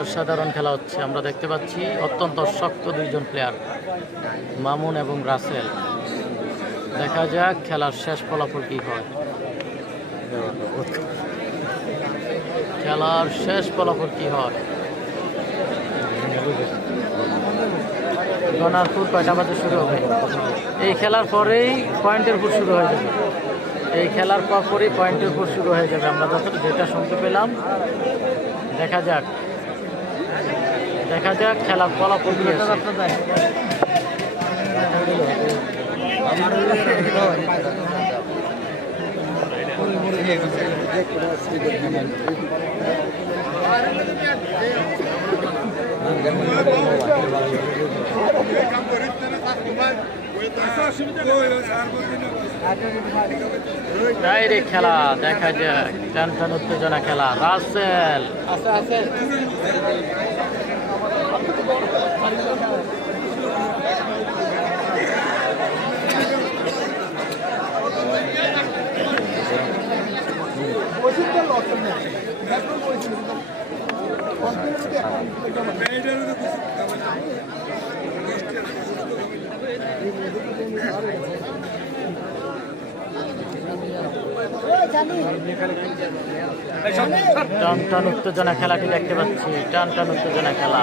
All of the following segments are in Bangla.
অসাধারণ খেলা হচ্ছে, আমরা দেখতে পাচ্ছি অত্যন্ত শক্ত দুইজন প্লেয়ার মামুন এবং রাসেল। দেখা যাক খেলার শেষ ফলাফল কি হয়। খেলার শেষ ফলাফল কি হয়। গনারপুর কয়টা বাজে শুরু হবে? এই খেলার পরেই পয়েন্টের ফুট শুরু হয়ে যাবে। এই খেলার পরপরই পয়েন্টের ফুট শুরু হয়ে যাবে, আমরা যেটা শুনতে পেলাম। দেখা যাক খেলার ফলাফল কি আছে। ডাইরেক্ট খেলা, দেখা যাক টান উত্তেজনা খেলা। রাসেল টান উত্তেজনা খেলাটি দেখতে পাচ্ছি, টান উত্তেজনা খেলা।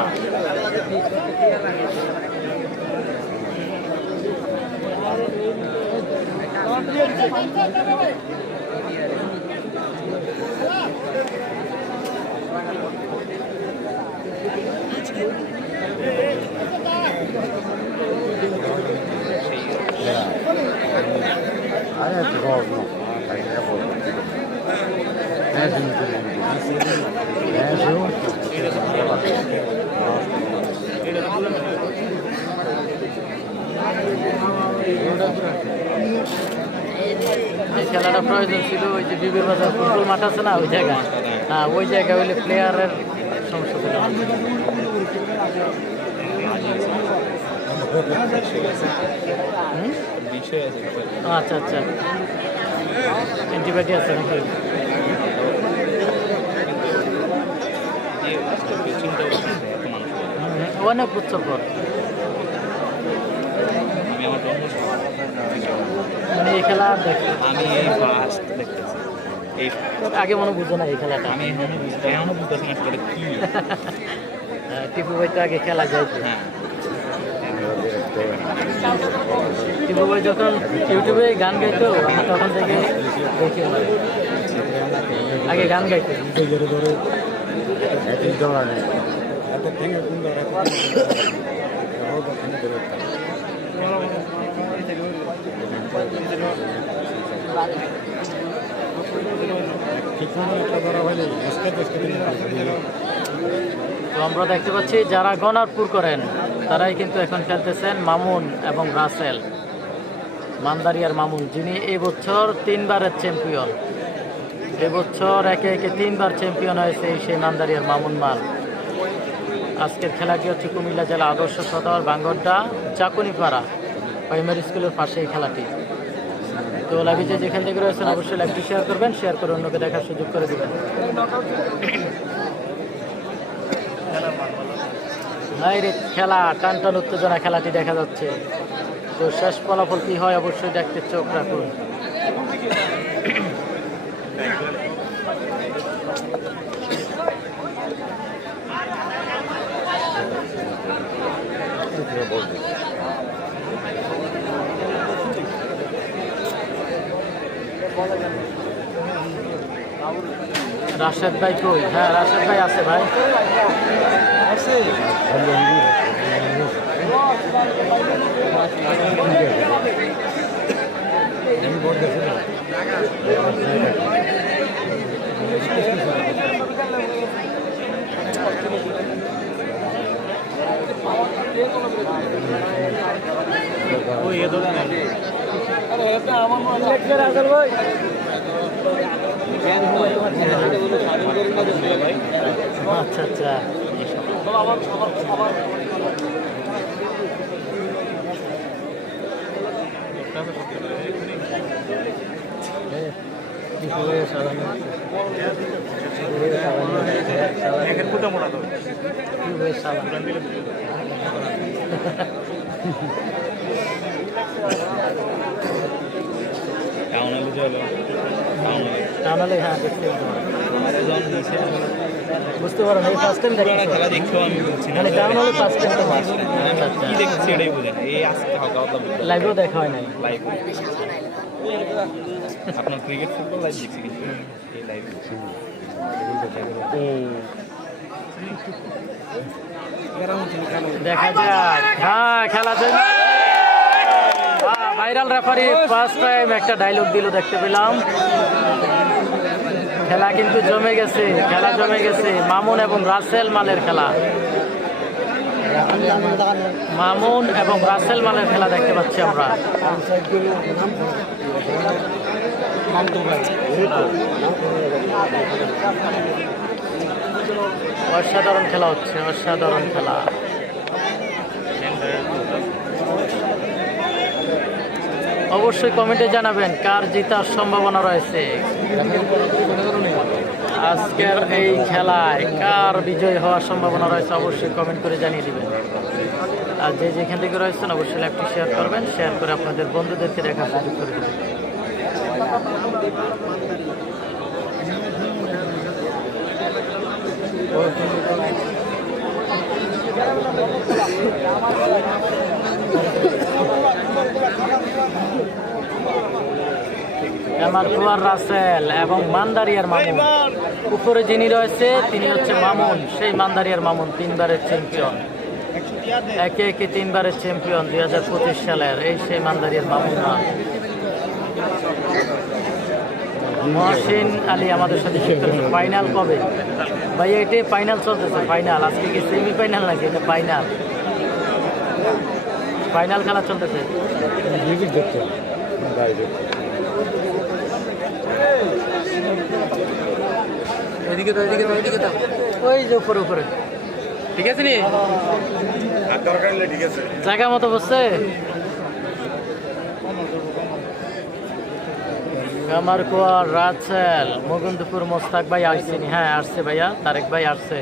এই খেলাটা প্রয়োজন ছিল ওই যে বিবির বাজার ফুটবল মাঠ আছে না, ওই জায়গায়। হ্যাঁ, ওই জায়গায় হইলে প্লেয়ারের সমস্যা ছিল। আচ্ছা আচ্ছা, অ্যান্টিবায়োটিক আছে নাকি? অনেক উৎসবর মানে এই খেলা আমি দেখতেছি আগে মনে বুঝো না এই খেলাটা। আমি এখনো বুঝতেছি না আসলে কি। টিপু ভাই তো আগে খেলা যাইতো। হ্যাঁ, টিপু ভাই যখন ইউটিউবে গান গাইতো তখন থেকে দেখে আগে গান গাইতো। তো আমরা দেখতে পাচ্ছি যারা গনারপুর করেন তারাই কিন্তু এখন খেলতেছেন মামুন এবং রাসেল। মান্দারিয়ার মামুন, যিনি এবছর 3 বারের চ্যাম্পিয়ন। এবছর একে 3 বার চ্যাম্পিয়ন হয়েছে সেই মান্দারিয়ার মামুন মাল। আজকের খেলাটি হচ্ছে কুমিল্লা জেলা আদর্শ সদর বাঙ্গরডা চাকুনিপাড়া প্রাইমারি স্কুলের পাশে এই খেলাটি। তো লাইভে যেখান থেকে রয়েছেন অবশ্যই লাইভটি শেয়ার করবেন, শেয়ার করে অন্যকে দেখার সুযোগ করে দেবেন। খেলা টান উত্তেজনা খেলাটি দেখা যাচ্ছে। তো শেষ ফলাফল কি হয় অবশ্যই দেখতে চোখ রাখুন। রাশেদ ভাই কই? হ্যাঁ, রাশেদ ভাই আছে ভাই, আছে। আচ্ছা আচ্ছা, তাহলে হ্যাঁ দেখতে বুঝতে পারো এই ফার্স্ট টাইম দেখি খেলা দেখতেও আমি বলছি না মানে ডাউন হলে ফার্স্ট টাইম তো ফার্স্ট কি দেখছি এটাই বুঝে না এই আজকে হালকা হালকা লাইভেও দেখা হয় নাই লাইভ আপনার ক্রিকেট ফুটবল লাইভ দেখছি কিন্তু এই লাইভ দেখা যাক হ্যাঁ খেলা চলছে ভাইরাল রেফারি ফার্স্ট টাইম একটা ডায়লগ দিল দেখতে পেলাম খেলা কিন্তু জমে গেছে মামুন এবং রাসেল মালের খেলা মামুন এবং রাসেল মালের খেলা দেখতে পাচ্ছি আমরা অসাধারণ খেলা হচ্ছে অসাধারণ খেলা অবশ্যই কমেন্টে জানাবেন কার জেতার সম্ভাবনা রয়েছে আজকের এই খেলায় কার বিজয় হওয়ার সম্ভাবনা রয়েছে অবশ্যই কমেন্ট করে জানিয়ে দিবেন আর যে যেখান থেকে রয়েছেন অবশ্যই লাইভটি শেয়ার করবেন শেয়ার করে আপনাদের বন্ধুদেরকে দেখার সুযোগ করে দেবেন কামারকুয়ার রাসেল এবং মান্দারিয়ার মামুন উপরে যিনি রয়েছে তিনি হচ্ছে মামুন সেই মান্দারিয়ার মামুন তিনবারের চ্যাম্পিয়ন একে একে তিনবারের চ্যাম্পিয়ন 2025 সালের এই সেই মান্দারিয়ার মামুন মহসিন আলী আমাদের সাথে ফাইনাল কবে ভাই এটাই ফাইনাল চলতেছে ফাইনাল আজকে কি সেমিফাইনাল নাকি এটা ফাইনাল ফাইনাল খেলা চলতেছে ওই যে উপরে ঠিক আছে নি জায়গা মতো বসছে কামারকুয়া রাসেল মুকুন্দপুর মোস্তাক ভাই আসছেনি হ্যাঁ আসছে ভাইয়া তারেক ভাই আসছে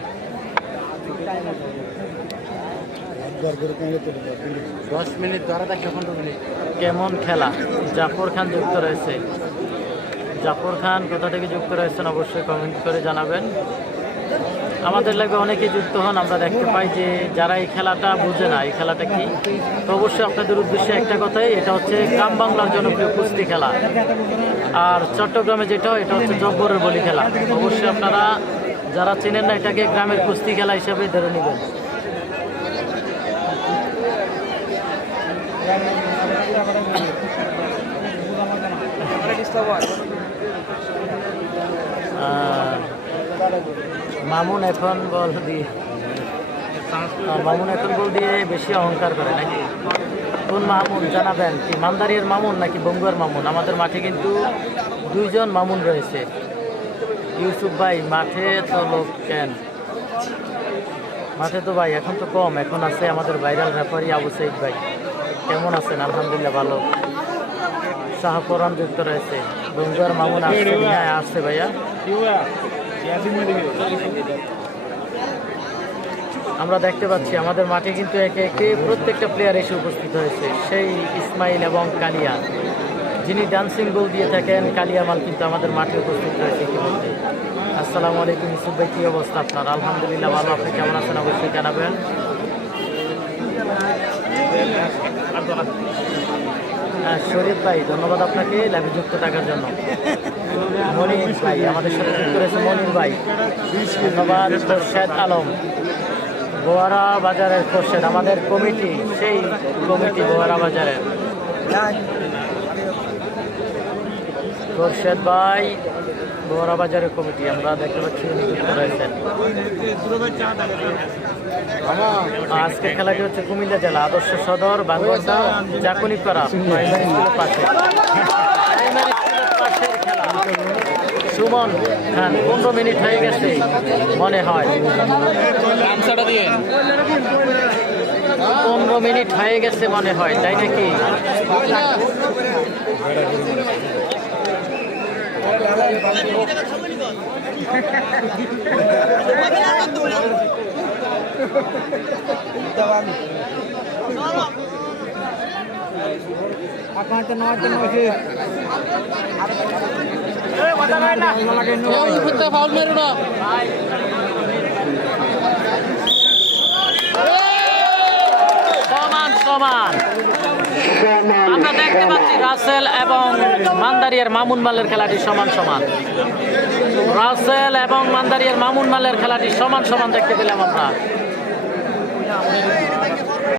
10 মিনিট ধরা থাকবে 15 মিনিট কেমন খেলা জাফর খান যুক্ত রয়েছে জাফর খান কোথা থেকে যুক্ত রয়েছেন অবশ্যই কমেন্ট করে জানাবেন আমাদের লাইভে অনেকেই যুক্ত হন আমরা দেখতে পাই যে যারা এই খেলাটা বুঝে না এই খেলাটা কি তো অবশ্যই আপনাদের উদ্দেশ্যে একটা কথাই এটা হচ্ছে গ্রাম বাংলার জনপ্রিয় কুস্তি খেলা আর চট্টগ্রামে যেটা এটা হচ্ছে জব্বরের বলি খেলা অবশ্যই আপনারা যারা চেনেন না এটাকে গ্রামের কুস্তি খেলা হিসেবে ধরে নেবেন মামুন এখন বল দিয়ে বেশি অহংকার করে নাকি কোন মামুন জানাবেন কি মান্দারিয়ার মামুন নাকি বঙ্গুয়ার মামুন আমাদের মাঠে কিন্তু দুইজন মামুন রয়েছে ইউসুফ ভাই মাঠে তো লোক কেন মাঠে তো ভাই এখন তো কম এখন আছে আমাদের ভাইরাল রেফারি আবু সাইদ ভাই কেমন আছেন আলহামদুলিল্লাহ ভালো শাহপুরান যুক্ত রয়েছে বঙ্গুয়ার মামুন আসছে হ্যাঁ আসছে ভাইয়া আমরা দেখতে পাচ্ছি আমাদের মাঠে কিন্তু একে একে প্রত্যেকটা প্লেয়ার এসে উপস্থিত হয়েছে সেই ইসমাইল এবং কালিয়া যিনি ডান্সিং গোল দিয়ে থাকেন কালিয়া মাল কিন্তু আমাদের মাঠে উপস্থিত রয়েছে ইতিমধ্যে আসসালামু আলাইকুম ইউসুফ ভাই কী অবস্থা আপনার আলহামদুলিল্লাহ ভালো আপনি কেমন আছেন অবশ্যই জানাবেন শরীফ ভাই ধন্যবাদ আপনাকে লাইভে যুক্ত থাকার জন্য মনির ভাই আমাদের সাথে যুক্ত রয়েছে মনির ভাই ধন্যবাদ খোরশেদ আলম বোয়ারা বাজারের খোরশেদ আমাদের কমিটি সেই কমিটি বোয়ারা বাজারের খোরশেদ ভাই বোয়ারা বাজারের কমিটি আমরা দেখতে পাচ্ছি উনি যুক্ত রয়েছেন আজকে খেলাটি হচ্ছে কুমিল্লা জেলা আদর্শ সদর বাংলাদেশ জাকুনিপাড়া প্রাইমারি স্কুলের পাশে খেলা সুমন খান 15 মিনিট হয়ে গেছে মনে হয় 15 মিনিট হয়ে গেছে মনে হয় তাই নাকি ফাউল মেরো না সমান সমান আমরা দেখতে পাচ্ছি রাসেল এবং মান্দারিয়ার মামুন মালের খেলাটি সমান সমান রাসেল এবং মান্দারিয়ার মামুন মালের খেলাটি সমান সমান দেখতে পেলাম আমরা